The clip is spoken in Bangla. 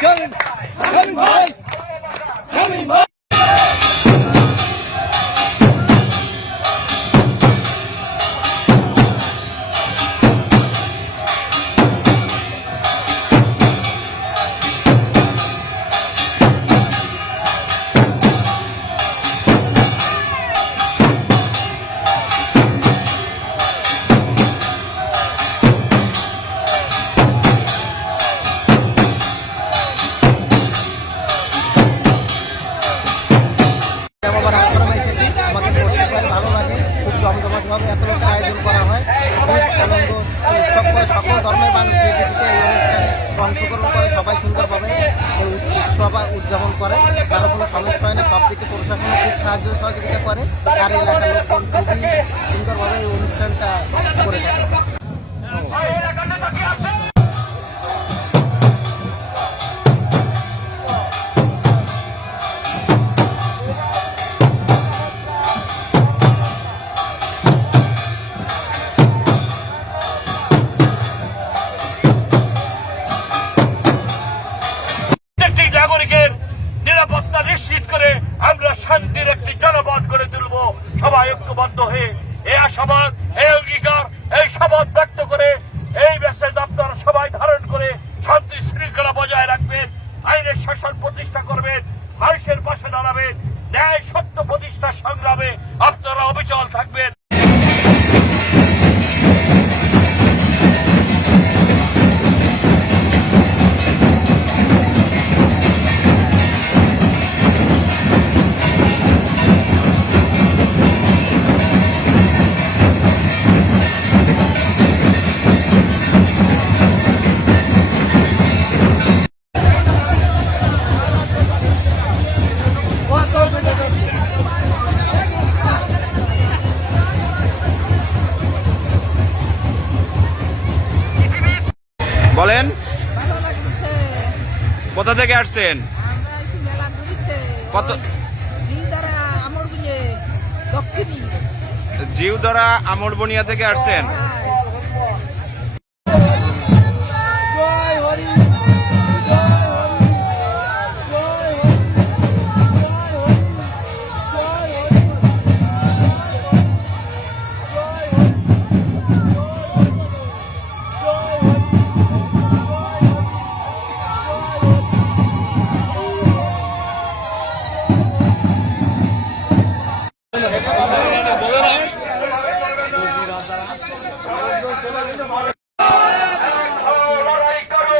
Coming, coming, boys! Coming, boys! অংশগ্রহণ করে, সবাই সুন্দরভাবে উৎসব উদযাপন করে। কারও কোনো সমস্যা হয় না সব দিকে প্রশাসন খুব সাহায্য সহযোগিতা করে। আর এলাকার লোকজন খুবই সুন্দরভাবে এই অনুষ্ঠানটা করে থাকে। ঐক্যবদ্ধ হয়ে এই আশাবাদ এই অঙ্গীকার, এই শপথ ব্যক্ত করে এই মেসেজ আপনারা সবাই ধারণ করে শান্তি শৃঙ্খলা বজায় রাখবেন, আইনের শাসন প্রতিষ্ঠা করবেন, মানুষের পাশে দাঁড়াবেন, ন্যায় সত্য প্রতিষ্ঠার সংগ্রামে আপনারা অবিচল থাকবেন। কোথা থেকে আসছেন? কত দ্বারা আমার জিউদরা আমরবনিয়া থেকে আসছেন? লড়াই করো